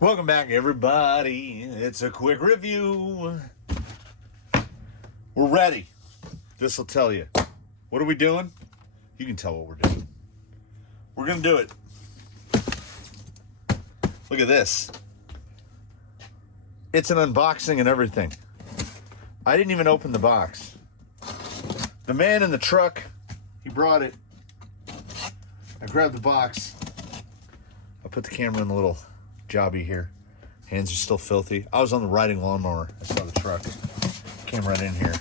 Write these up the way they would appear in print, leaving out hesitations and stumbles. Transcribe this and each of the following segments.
Welcome back, everybody. It's a quick review. We're ready. This will tell you. What are we doing? You can tell what we're doing. We're going to do it. Look at this. It's an unboxing and everything. I didn't even open the box. The man in the truck, he brought it. I grabbed the box. I put the camera in the little jobby here. Hands are still filthy. I was on the riding lawnmower. I saw the truck. Came right in here.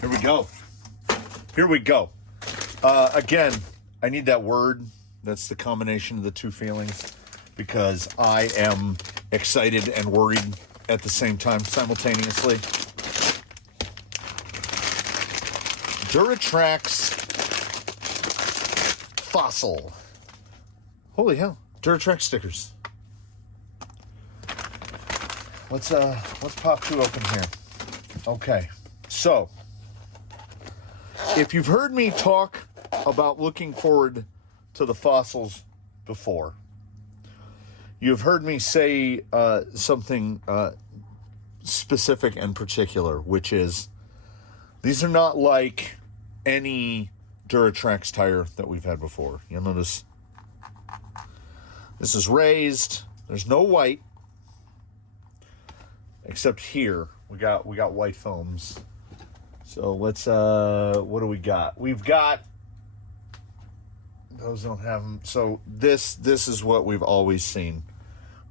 Here we go. Here we go. Again, I need that word. That's the combination of the two feelings, because I am excited and worried at the same time, simultaneously. Duratrax Fossil. Holy hell. Duratrax stickers. Let's pop two open here. Okay. So, if you've heard me talk about looking forward to the fossils before, you've heard me say something specific and particular, which is these are not like any Duratrax tire that we've had before. You'll notice this is raised. There's no white, except here we got white foams. So let's what do we got? We've got those, don't have them. So this is what we've always seen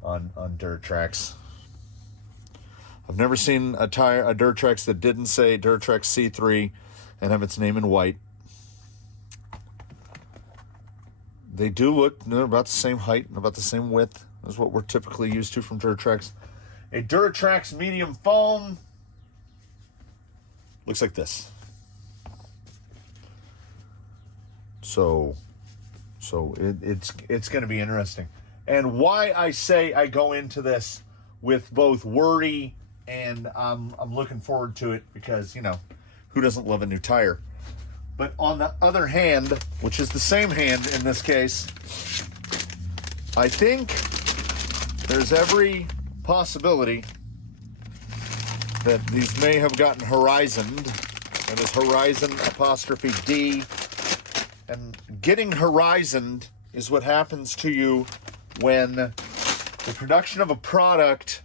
on Duratrax. I've never seen a Duratrax that didn't say Duratrax C3 and have its name in white. They do look, they're about the same height and about the same width as what we're typically used to from Duratrax. A Duratrax medium foam looks like this. So it's going to be interesting. And why I say I go into this with both worry and I'm looking forward to it, because, you know, who doesn't love a new tire? But on the other hand, which is the same hand in this case, I think there's every possibility that these may have gotten horizoned. That is Horizon apostrophe D. And getting horizoned is what happens to you when the production of a product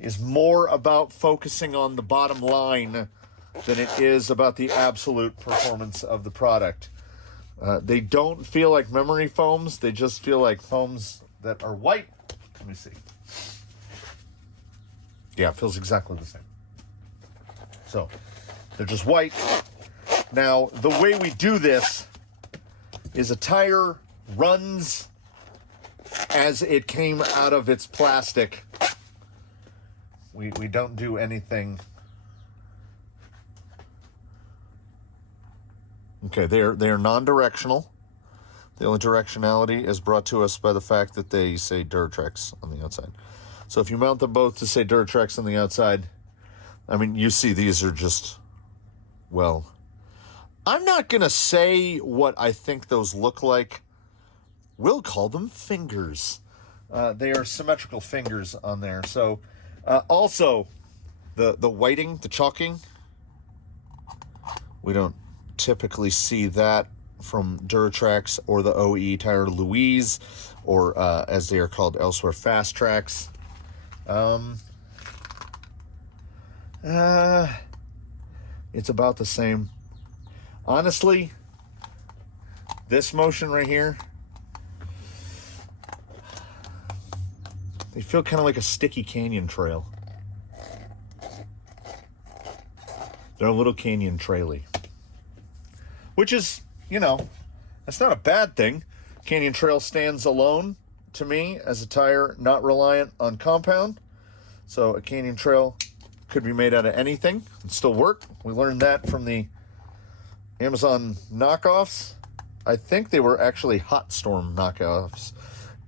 is more about focusing on the bottom line than it is about the absolute performance of the product. They don't feel like memory foams. They just feel like foams that are white. Let me see. Yeah, it feels exactly the same. So, they're just white. Now, the way we do this is a tire runs as it came out of its plastic. We don't do anything. Okay, they are non-directional. The only directionality is brought to us by the fact that they say Duratrax on the outside. So if you mount them both to say Duratrax on the outside, I mean, you see these are just, well, I'm not going to say what I think those look like. We'll call them fingers. They are symmetrical fingers on there. So also, the whiting, the chalking, we don't typically see that from Duratrax or the OE tire Louise, or as they are called elsewhere, Fast Tracks. It's about the same. Honestly, this motion right here, they feel kind of like a sticky canyon trail. They're a little canyon traily. Which is, you know, that's not a bad thing. Canyon Trail stands alone to me as a tire not reliant on compound. So a Canyon Trail could be made out of anything and still work. We learned that from the Amazon knockoffs. I think they were actually Hot Storm knockoffs.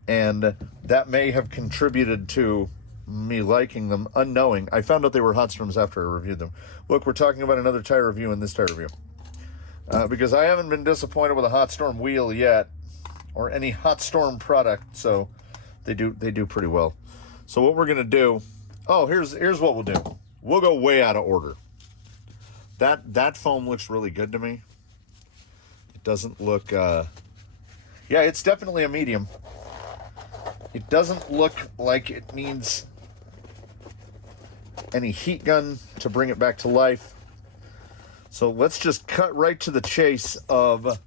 And that may have contributed to me liking them, unknowing. I found out they were Hot Storms after I reviewed them. Look, we're talking about another tire review in this tire review. because I haven't been disappointed with a Hot Storm wheel yet, or any Hot Storm product. So they do pretty well. So what we're gonna do? Oh, here's what we'll do. We'll go way out of order. That foam looks really good to me. It doesn't look. Yeah, it's definitely a medium. It doesn't look like it needs any heat gun to bring it back to life. So let's just cut right to the chase of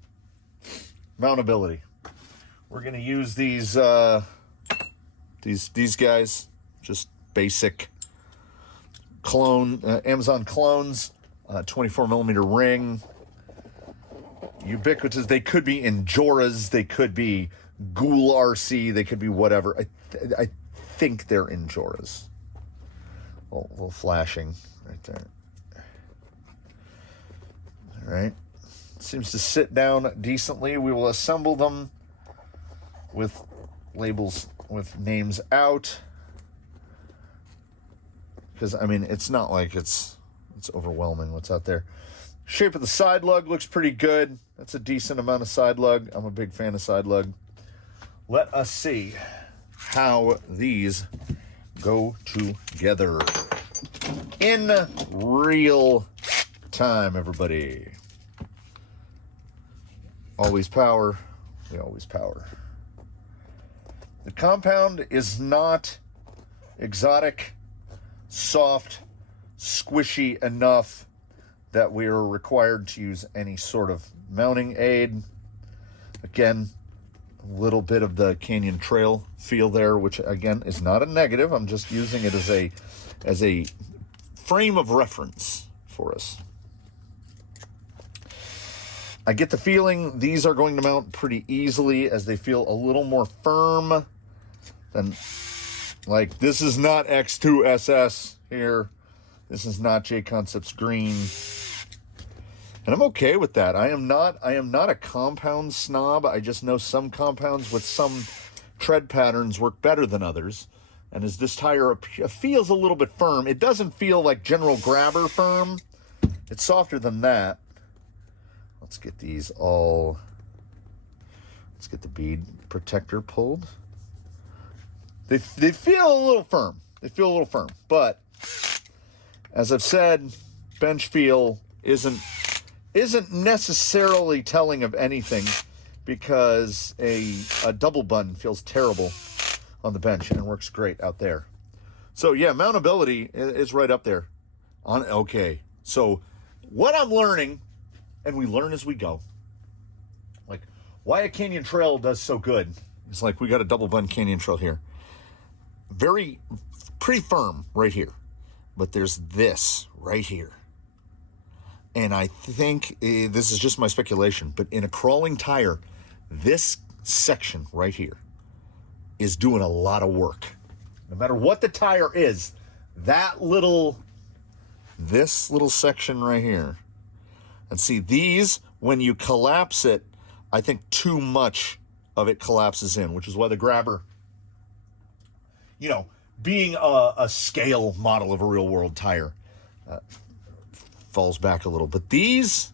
mountability. We're going to use these guys, just basic clone, Amazon clones, 24 millimeter ring, ubiquitous. They could be Injoras, they could be Ghoul RC, they could be whatever. I think they're Injoras. A little flashing right there. All right. Seems to sit down decently. We will assemble them with labels with names out. Because, I mean, it's not like it's overwhelming what's out there. Shape of the side lug looks pretty good. That's a decent amount of side lug. I'm a big fan of side lug. Let us see how these go together in real time, everybody. Always power. We always power. The compound is not exotic, soft, squishy enough that we are required to use any sort of mounting aid. Again, a little bit of the Canyon Trail feel there, which again is not a negative. I'm just using it as a frame of reference for us. I get the feeling these are going to mount pretty easily, as they feel a little more firm than, like, this is not X2SS here. This is not J Concepts green. And I'm okay with that. I am not a compound snob. I just know some compounds with some tread patterns work better than others. And as this tire feels a little bit firm, it doesn't feel like General Grabber firm. It's softer than that. Let's get these all. Let's get the bead protector pulled. They feel a little firm. They feel a little firm. But as I've said, bench feel isn't necessarily telling of anything, because a double bun feels terrible on the bench and works great out there. So yeah, mountability is right up there. Okay, so what I'm learning, and we learn as we go, like why a Canyon Trail does so good. It's like we got a double bun Canyon Trail here. Pretty firm right here. But there's this right here. And I think, this is just my speculation, but in a crawling tire, this section right here is doing a lot of work. No matter what the tire is, this little section right here. And see, these, when you collapse it, I think too much of it collapses in, which is why the Grabber, you know, being a scale model of a real world tire, falls back a little. But these,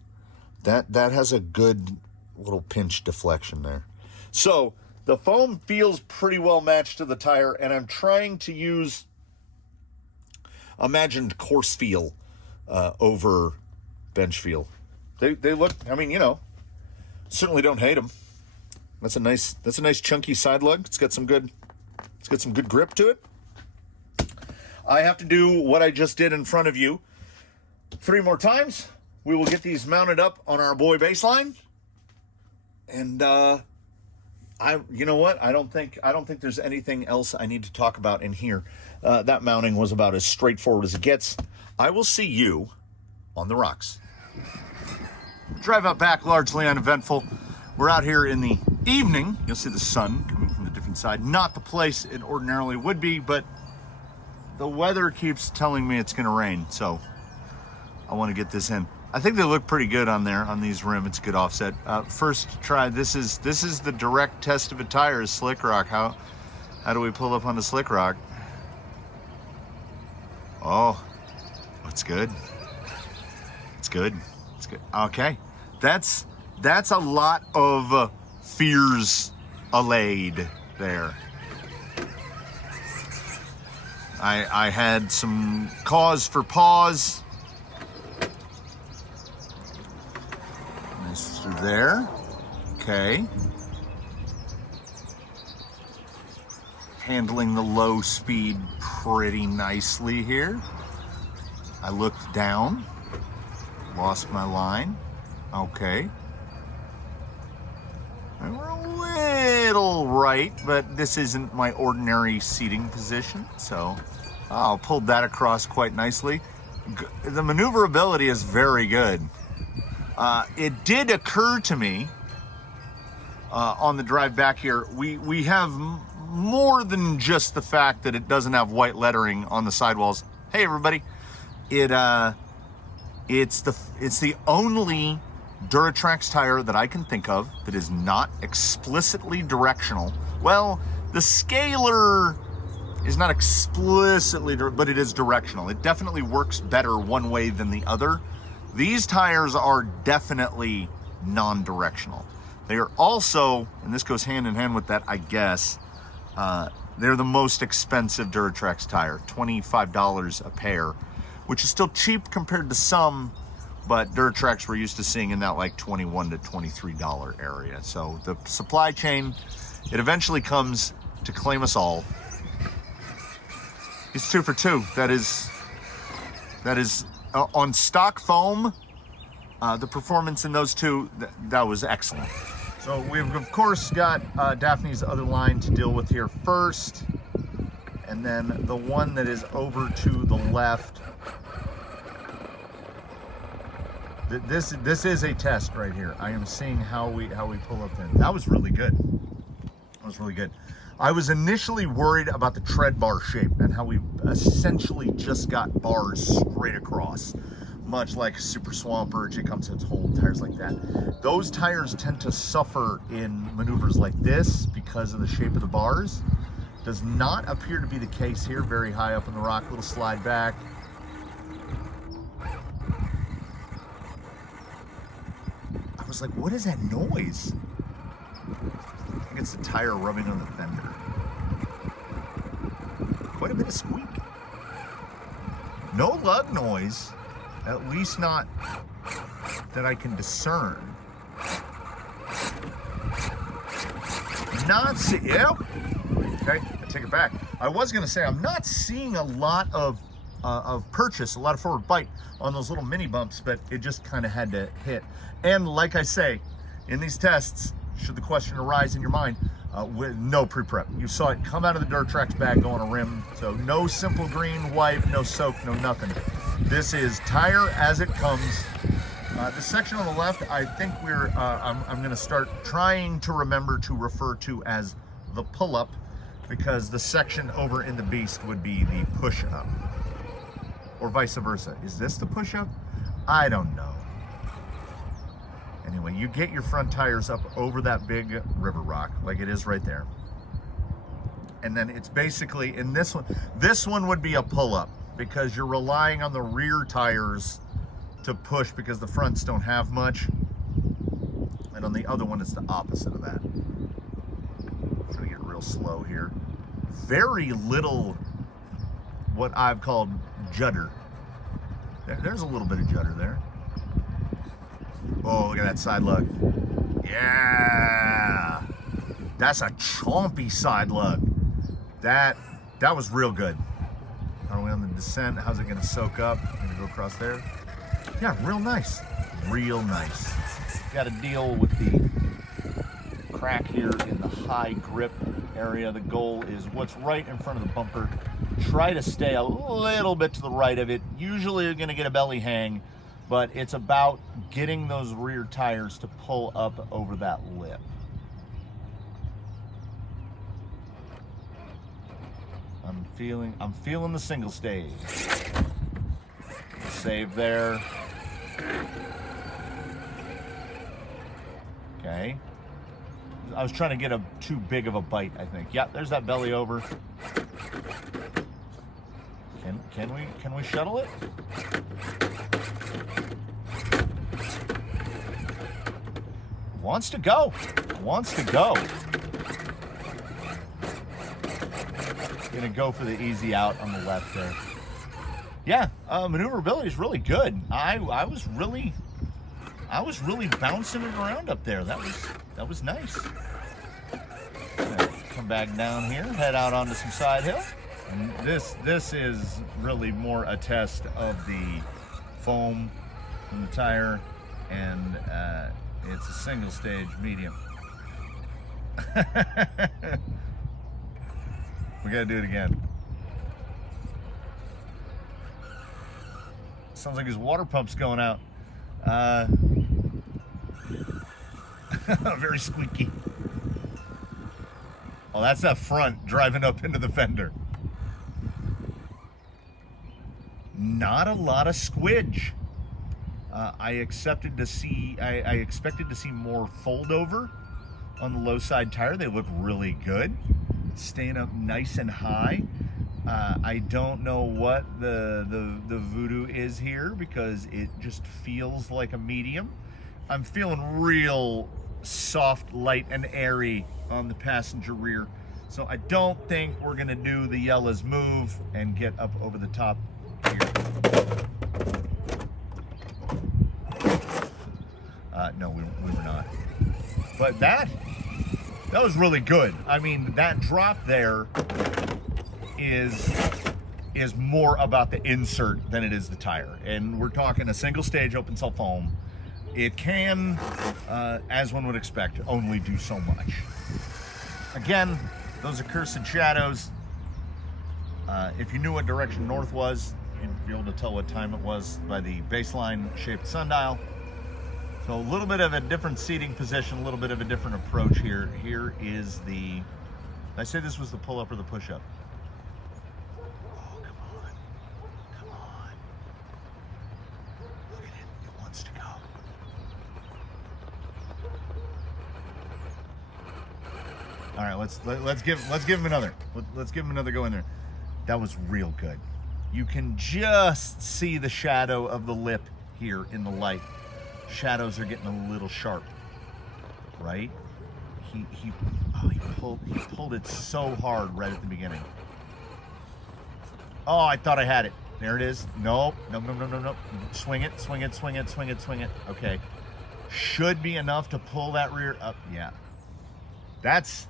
that has a good little pinch deflection there. So the foam feels pretty well matched to the tire, and I'm trying to use imagined course feel over bench feel. They look, I mean, you know, certainly don't hate them. That's a nice chunky side lug. It's got some good grip to it. I have to do what I just did in front of you 3 more times. We will get these mounted up on our boy baseline. And you know what? I don't think there's anything else I need to talk about in here. That mounting was about as straightforward as it gets. I will see you on the rocks. Drive out back, largely uneventful. We're out here in the evening. You'll see the sun coming from the different side. Not the place it ordinarily would be, but the weather keeps telling me it's going to rain, so I want to get this in. I think they look pretty good on there, on these rim. It's a good offset. First try, this is the direct test of a tire, is Slick Rock. How do we pull up on the Slick Rock? Oh, it's good. It's good. It's good. Okay. That's a lot of fears allayed there. I had some cause for pause. Nice through there. Okay. Handling the low speed pretty nicely here. I looked down, lost my line. Okay. And we're a little right, but this isn't my ordinary seating position, so I'll pull that across quite nicely. The maneuverability is very good. It did occur to me on the drive back here, we have more than just the fact that it doesn't have white lettering on the sidewalls. Hey everybody, it's the only Duratrax tire that I can think of that is not explicitly directional. Well, the scaler is not explicitly, but it is directional. It definitely works better one way than the other. These tires are definitely non-directional. They are also, and this goes hand in hand with that, I guess, they're the most expensive Duratrax tire, $25 a pair, which is still cheap compared to some, but Duratrax we're used to seeing in that like $21 to $23 area. So the supply chain, it eventually comes to claim us all. It's 2 for 2. That is on stock foam. The performance in those two, that was excellent. So we've of course got Daphne's other line to deal with here first, and then the one that is over to the left. This is a test right here. I am seeing how we pull up in. That was really good. That was really good. I was initially worried about the tread bar shape and how we essentially just got bars straight across, much like Super Swamper, J-Comps its whole tires like that. Those tires tend to suffer in maneuvers like this because of the shape of the bars. Does not appear to be the case here. Very high up in the rock, little slide back. I was like, what is that noise? I think it's the tire rubbing on the fender. Quite a bit of squeak. No lug noise, at least not that I can discern. Not see, yep. Okay, I take it back. I was gonna say I'm not seeing a lot of purchase, a lot of forward bite on those little mini bumps, but it just kind of had to hit. And like I say, in these tests, should the question arise in your mind, with no pre-prep. You saw it come out of the Duratrax bag, go on a rim, so no simple green wipe, no soak, no nothing. This is tire as it comes. The section on the left, I think I'm gonna start trying to remember to refer to as the pull-up, because the section over in the Beast would be the push-up, or vice versa. Is this the push-up? I don't know. Anyway, you get your front tires up over that big river rock, like it is right there. And then it's basically, in this one would be a pull-up, because you're relying on the rear tires to push because the fronts don't have much. And on the other one, it's the opposite of that. I'm trying to get real slow here. Very little what I've called judder. There's a little bit of judder there. Oh, look at that side lug. Yeah. That's a chompy side lug. That was real good. Are we on the descent? How's it gonna soak up? I'm gonna go across there. Yeah, real nice. Real nice. Got to deal with the crack here in the high grip area. The goal is what's right in front of the bumper. Try to stay a little bit to the right of it. Usually you're gonna get a belly hang, but it's about getting those rear tires to pull up over that lip. I'm feeling the single stage. Save there. Okay. I was trying to get too big of a bite, I think. Yeah, there's that belly over. Can we shuttle it? wants to go. Wants to go. Gonna go for the easy out on the left there. Yeah, maneuverability is really good. I was really bouncing it around up there. That was nice. Come back down here, head out onto some side hill. And this is really more a test of the foam from the tire, and it's a single stage medium. We gotta do it again. Sounds like his water pump's going out. Very squeaky. Oh, that's that front driving up into the fender. Not a lot of squidge. I expected to see more fold over on the low side tire. They look really good, staying up nice and high. I don't know what the voodoo is here, because it just feels like a medium. I'm feeling real soft, light, and airy on the passenger rear. So I don't think we're gonna do the Yella's move and get up over the top here. No, we were not. But that was really good. I mean, that drop there is more about the insert than it is the tire. And we're talking a single stage open cell foam. It can, as one would expect, only do so much. Again, those accursed shadows. If you knew what direction north was, you'd be able to tell what time it was by the baseline shaped sundial. So a little bit of a different seating position, a little bit of a different approach here. Here is the, did I say this was the pull-up or the push-up? Oh, come on. Come on. Look at it. It wants to go. All right, let's give him another. Let's give him another go in there. That was real good. You can just see the shadow of the lip here in the light. Shadows are getting a little sharp, right? He pulled it so hard right at the beginning. Oh, I thought I had it. There it is. Nope. Nope. Swing it. Okay. Should be enough to pull that rear up. Yeah. That's,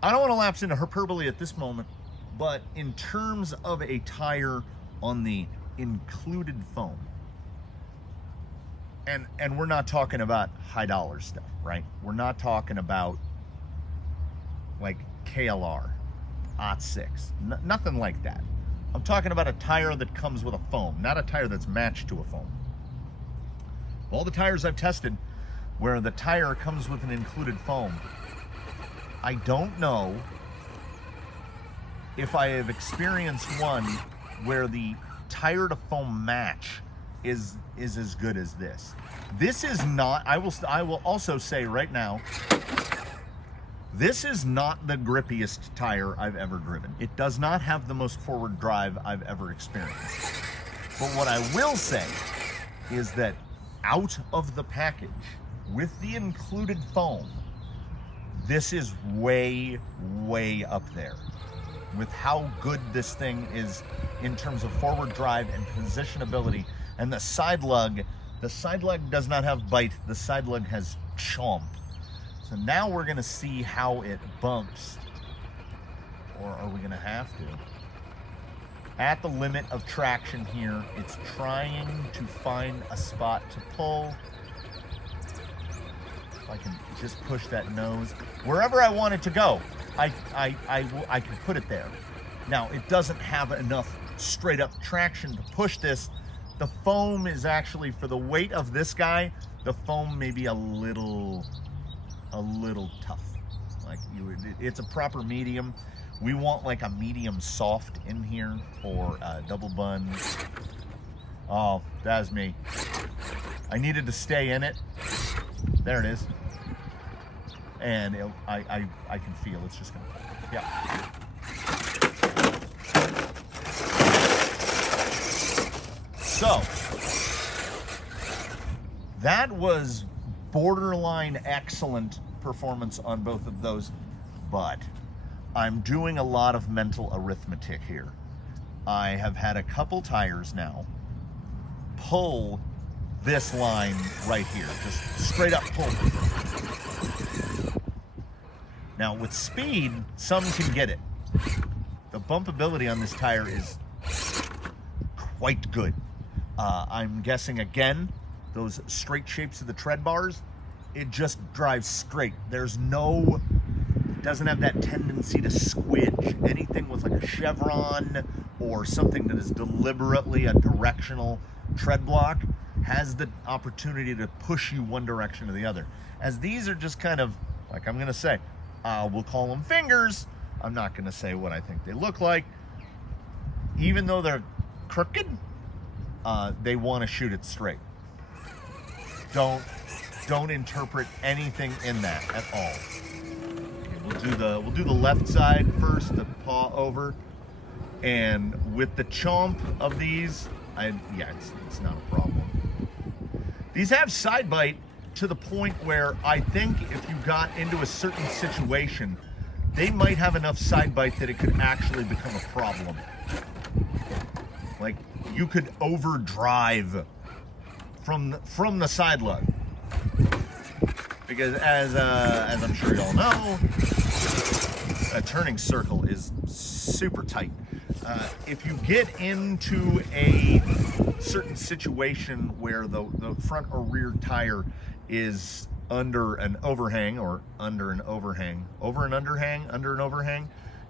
I don't want to lapse into hyperbole at this moment, but in terms of a tire on the included foam, and we're not talking about high dollar stuff, right? We're not talking about like KLR, OT6, nothing like that. I'm talking about a tire that comes with a foam, not a tire that's matched to a foam. All the tires I've tested where the tire comes with an included foam, I don't know if I have experienced one where the tire to foam match is as good as this. This is not, I will also say right now, this is not the grippiest tire I've ever driven. It does not have the most forward drive I've ever experienced. But what I will say is that out of the package, with the included foam, this is way, way up there with how good this thing is in terms of forward drive and positionability. And the side lug does not have bite, the side lug has chomp. So now we're gonna see how it bumps, or are we gonna have to? At the limit of traction here, it's trying to find a spot to pull. If I can just push that nose wherever I want it to go, I can put it there. Now, it doesn't have enough straight up traction to push this. The foam is actually, for the weight of this guy, the foam may be a little tough. Like it's a proper medium. We want like a medium soft in here for double bun. Oh, that's me. I needed to stay in it. There it is. And I can feel it's just gonna, yeah. So, that was borderline excellent performance on both of those, but I'm doing a lot of mental arithmetic here. I have had a couple tires now pull this line right here, just straight up pull. Now with speed, some can get it. The bumpability on this tire is quite good. I'm guessing again, those straight shapes of the tread bars, it just drives straight. There's no, doesn't have that tendency to squidge. Anything with like a chevron or something that is deliberately a directional tread block has the opportunity to push you one direction or the other. As these are just kind of, like I'm gonna say, we'll call them fingers. I'm not gonna say what I think they look like. Even though they're crooked, they wanna shoot it straight. Don't interpret anything in that at all. Okay, we'll do the left side first, the paw over. And with the chomp of these, yeah, it's not a problem. These have side bite to the point where I think if you got into a certain situation, they might have enough side bite that it could actually become a problem. Like you could overdrive from the side lug. Because as I'm sure y'all know, a turning circle is super tight. If you get into a certain situation where the front or rear tire is under an overhang or under an overhang, over an underhang, under an overhang,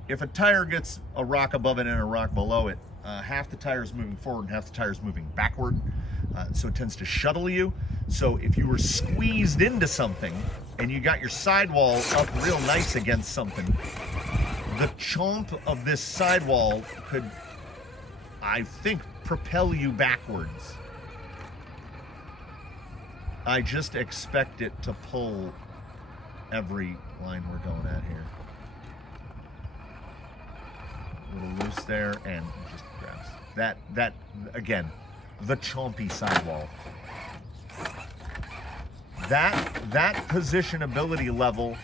if a tire gets a rock above it and a rock below it, half the tire is moving forward and half the tire is moving backward. So it tends to shuttle you. So if you were squeezed into something and you got your sidewall up real nice against something, the chomp of this sidewall could, I think, propel you backwards. I just expect it to pull every line we're going at here. A little loose there and just grabs. That again, the chompy sidewall. That positionability level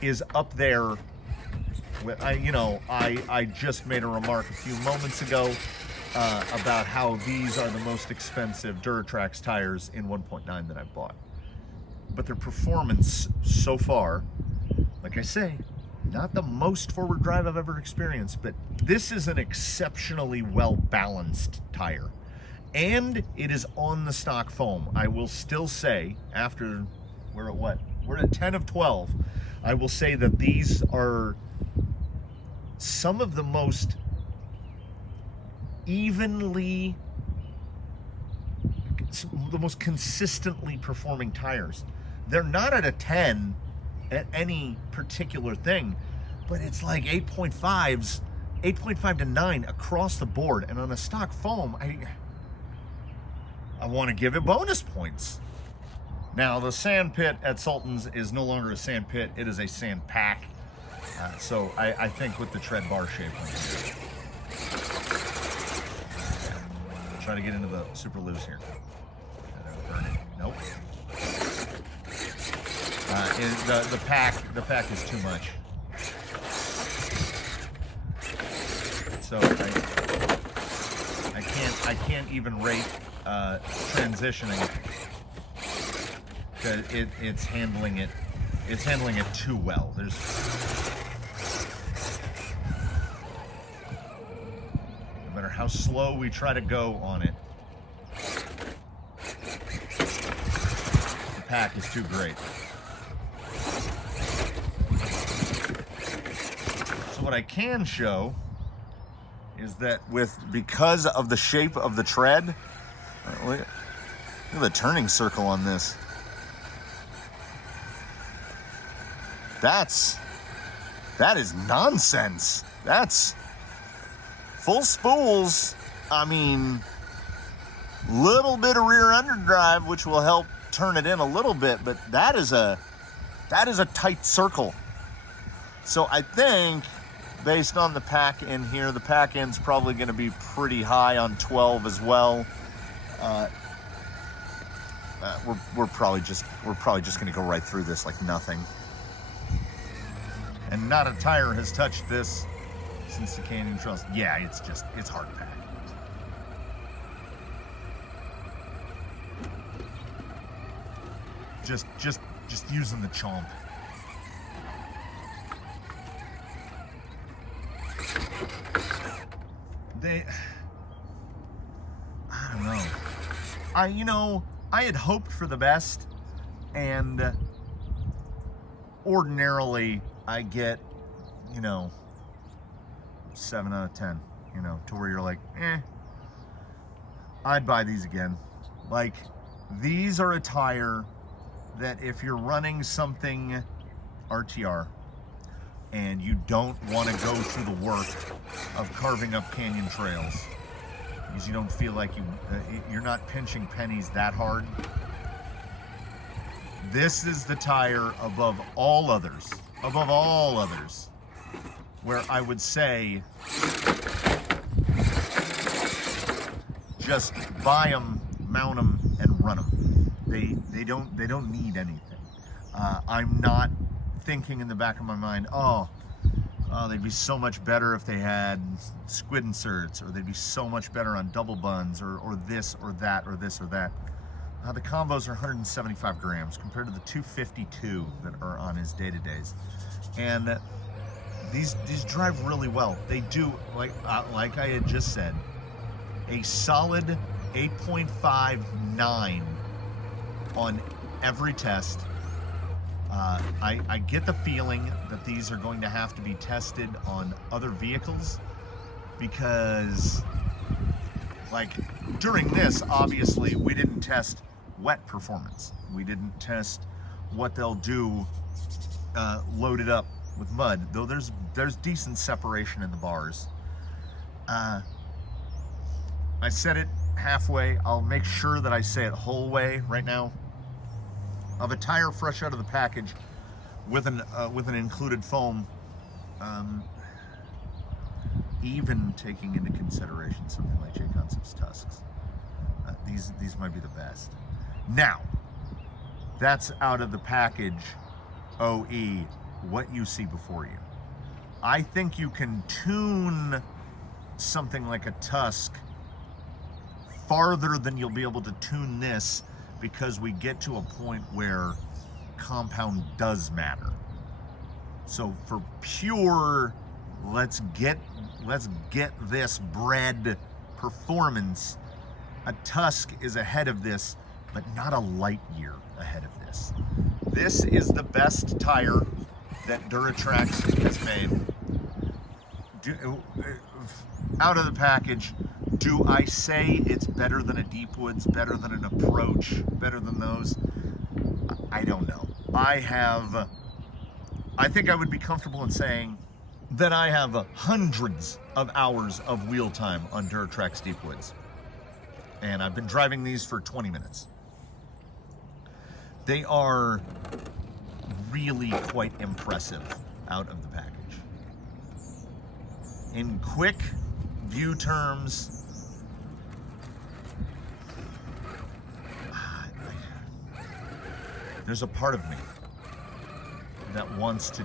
is up there. I just made a remark a few moments ago about how these are the most expensive Duratrax tires in 1.9 that I've bought. But their performance so far, like I say, not the most forward drive I've ever experienced, but this is an exceptionally well-balanced tire. And it is on the stock foam. I will still say, after, we're at what? We're at 10 of 12. I will say that these are some of the most evenly, the most consistently performing tires. They're not at a 10 at any particular thing, but it's like 8.5s, 8.5 to 9 across the board. And on a stock foam, I want to give it bonus points. Now, the sand pit at Sultan's is no longer a sand pit, it is a sand pack. So I think with the tread bar shape on here. Try to get into the super loose here. Nope. The pack is too much. So I can't even rate transitioning because it's handling it too well. There's no matter how slow we try to go on it, the pack is too great. So what I can show is that because of the shape of the tread, look at the turning circle on this. That is nonsense. That's full spools. I mean, little bit of rear underdrive, which will help turn it in a little bit, but that is a tight circle. So I think, based on the pack in here, the pack end's probably going to be pretty high on 12 as well. we're probably just gonna go right through this like nothing. And not a tire has touched this since the Canyon Trails. Yeah, it's hard packed. Just using the chomp. I don't know. I had hoped for the best, and ordinarily I get, 7 out of 10, to where you're like, I'd buy these again. Like, these are a tire that if you're running something RTR and you don't want to go through the work of carving up canyon trails because you don't feel like you're not pinching pennies that hard, this is the tire above all others, where I would say just buy them, mount them, and run them. They don't need anything. I'm not thinking in the back of my mind, oh, they'd be so much better if they had squid inserts, or they'd be so much better on double buns, or this or that, or this or that. The combos are 175 grams compared to the 252 that are on his day-to-days. And these drive really well. They do, like I had just said, a solid 8.59 on every test. I get the feeling that these are going to have to be tested on other vehicles, because like during this, obviously we didn't test wet performance. We didn't test what they'll do loaded up with mud, though there's decent separation in the bars. I said it halfway. I'll make sure that I say it whole way right now. Of a tire fresh out of the package with an included foam, even taking into consideration something like J Concept's tusks, these might be the best. Now, that's out of the package. OE, what you see before you. I think you can tune something like a tusk farther than you'll be able to tune this, because we get to a point where compound does matter. So for pure, let's get this bred performance, a tusk is ahead of this, but not a light year ahead of this. This is the best tire that Duratrax has made. Out of the package, do I say it's better than a Deepwoods, better than an Approach, better than those? I don't know. I think I would be comfortable in saying that I have hundreds of hours of wheel time on Duratrax Deepwoods. And I've been driving these for 20 minutes. They are really quite impressive out of the package. In quick view terms, there's a part of me that wants to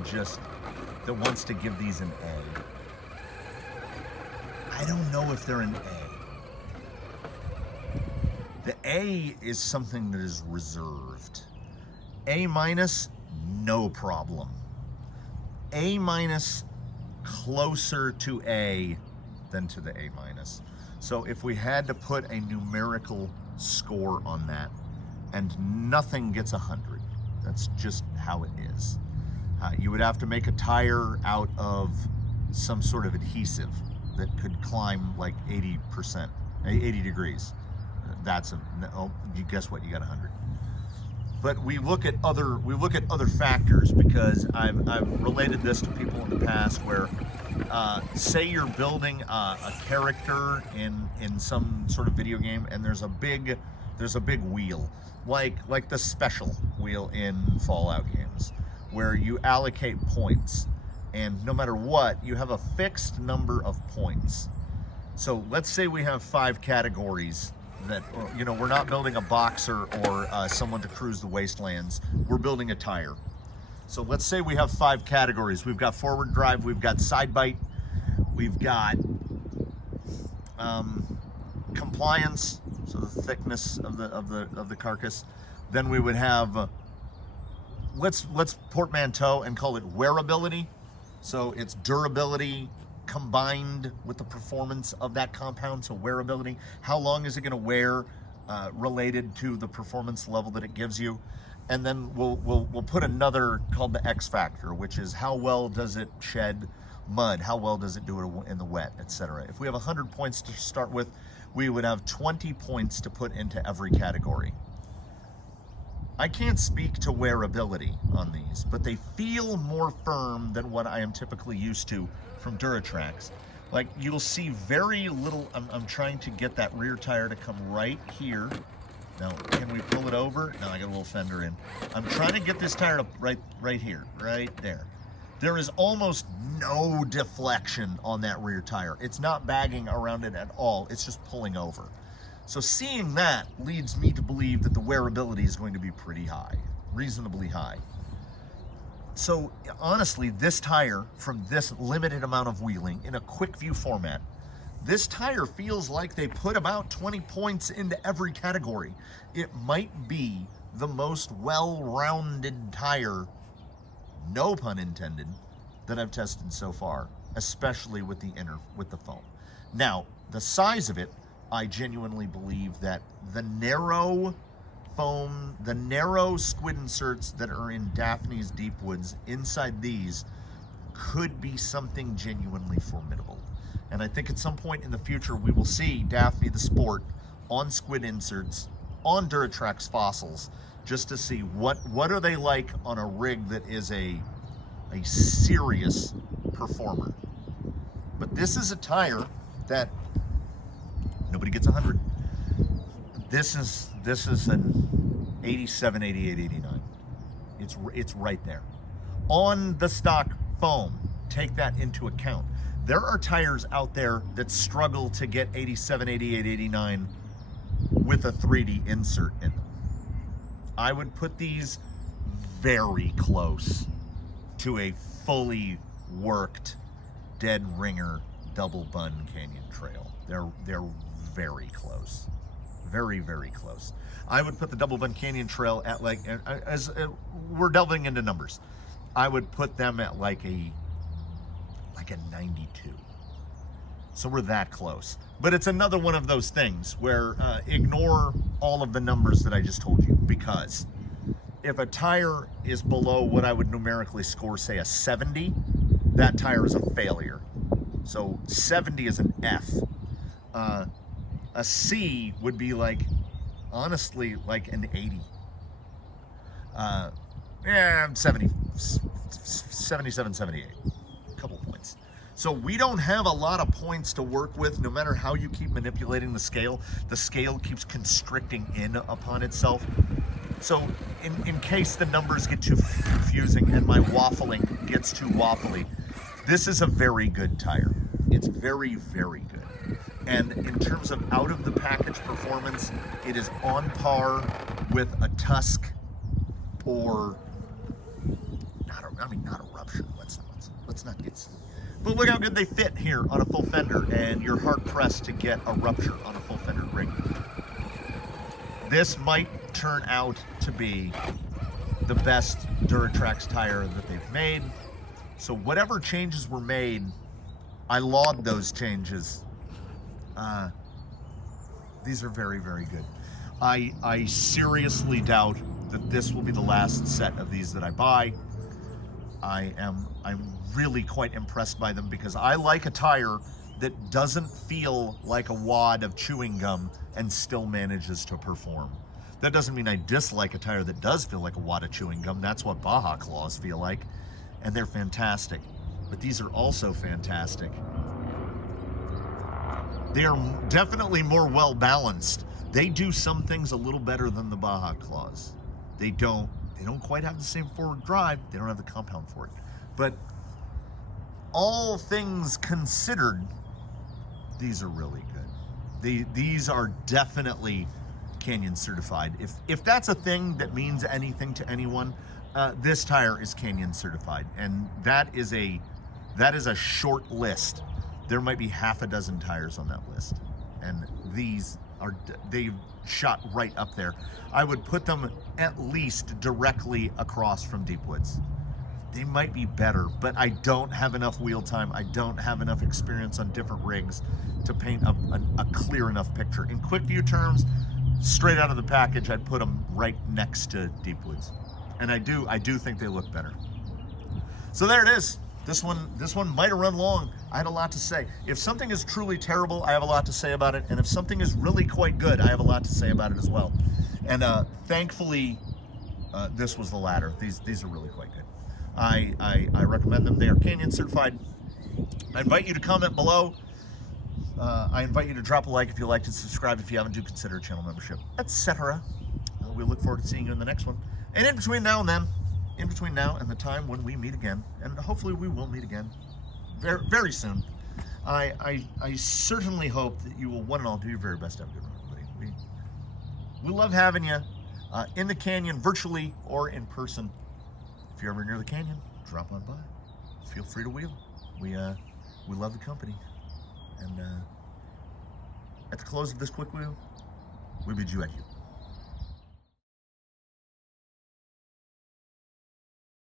give these an A. I don't know if they're an A. The A is something that is reserved. A minus, no problem. A minus, closer to A than to the A minus. So if we had to put a numerical score on that, and nothing gets 100, that's just how it is. You would have to make a tire out of some sort of adhesive that could climb like 80 degrees. You guess what? You got 100. But we look at other factors, because I've related this to people in the past where, say you're building a character in some sort of video game, and there's a big wheel, like the special wheel in Fallout games, where you allocate points, and no matter what, you have a fixed number of points. So let's say we have 5 categories that, you know, we're not building a boxer or someone to cruise the wastelands. We're building a tire. So let's say we have 5 categories. We've got forward drive, we've got side bite, we've got compliance, so the thickness of the carcass. Then we would have let's portmanteau and call it wearability. So it's durability combined with the performance of that compound. So wearability, how long is it going to wear, related to the performance level that it gives you. And then we'll put another called the X factor, which is how well does it shed mud, how well does it do it in the wet, etc. If we have 100 points to start with, we would have 20 points to put into every category. I can't speak to wearability on these, but they feel more firm than what I am typically used to from Duratrax. Like, you'll see very little. I'm trying to get that rear tire to come right here. Now, can we pull it over? No, I got a little fender in. I'm trying to get this tire to right here, right there. There is almost no deflection on that rear tire. It's not bagging around it at all. It's just pulling over. So seeing that leads me to believe that the wearability is going to be pretty high, reasonably high. So honestly, this tire, from this limited amount of wheeling in a quick view format, this tire feels like they put about 20 points into every category. It might be the most well-rounded tire, no pun intended, that I've tested so far, especially with the foam. Now, the size of it, I genuinely believe that the narrow foam, the narrow squid inserts that are in Daphne's Deep Woods, inside these, could be something genuinely formidable. And I think at some point in the future, we will see Daphne the Sport on squid inserts, on Duratrax Fossils, just to see what are they like on a rig that is a serious performer. But this is a tire that nobody gets 100. This is an 87, 88, 89. It's right there. On the stock foam, take that into account. There are tires out there that struggle to get 87, 88, 89 with a 3D insert in them. I would put these very close to a fully worked dead ringer double bun canyon trail. They're very close. Very, very close. I would put the double bun canyon trail at, like, as we're delving into numbers, I would put them at like a 92. So we're that close. But it's another one of those things where ignore all of the numbers that I just told you, because if a tire is below what I would numerically score, say a 70, that tire is a failure. So 70 is an F. A C would be like, honestly, like an 80. 77, 78. A couple points. So we don't have a lot of points to work with. No matter how you keep manipulating the scale keeps constricting in upon itself. So in case the numbers get too confusing and my waffling gets too waffly, this is a very good tire. It's very, very good. And in terms of out of the package performance, it is on par with a Tusk, or not a Rupture. Let's not get silly. But look how good they fit here on a full fender, and you're hard pressed to get a Rupture on a full fender rig. This might turn out to be the best Duratrax tire that they've made. So whatever changes were made, I laud those changes. These are very, very good. I seriously doubt that this will be the last set of these that I buy. I'm really quite impressed by them, because I like a tire that doesn't feel like a wad of chewing gum and still manages to perform. That doesn't mean I dislike a tire that does feel like a wad of chewing gum. That's what Baja Claws feel like, and they're fantastic. But these are also fantastic. They are definitely more well-balanced. They do some things a little better than the Baja Claws. They don't quite have the same forward drive. They don't have the compound for it. But all things considered, these are really good. these are definitely Canyon certified. If that's a thing that means anything to anyone, this tire is Canyon certified, and that is a short list. There might be half a dozen tires on that list, and they've shot right up there. I would put them at least directly across from Deepwoods. They might be better, but I don't have enough wheel time. I don't have enough experience on different rigs to paint a clear enough picture. In quick view terms, straight out of the package, I'd put them right next to Deepwoods, and I do think they look better. So there it is. This one might have run long. I had a lot to say. If something is truly terrible, I have a lot to say about it. And if something is really quite good, I have a lot to say about it as well. And thankfully, this was the latter. These are really quite good. I recommend them. They are Canyon certified. I invite you to comment below. I invite you to drop a like if you liked it, subscribe if you haven't, do consider a channel membership, etc. We look forward to seeing you in the next one. And in between now and then, in between now and the time when we meet again, and hopefully we will meet again very, very soon, I certainly hope that you will one and all do your very best to have a good one, everybody. We love having you in the canyon, virtually or in person. If you're ever near the canyon, drop on by. Feel free to wheel. We love the company. And at the close of this quick wheel, we bid you adieu.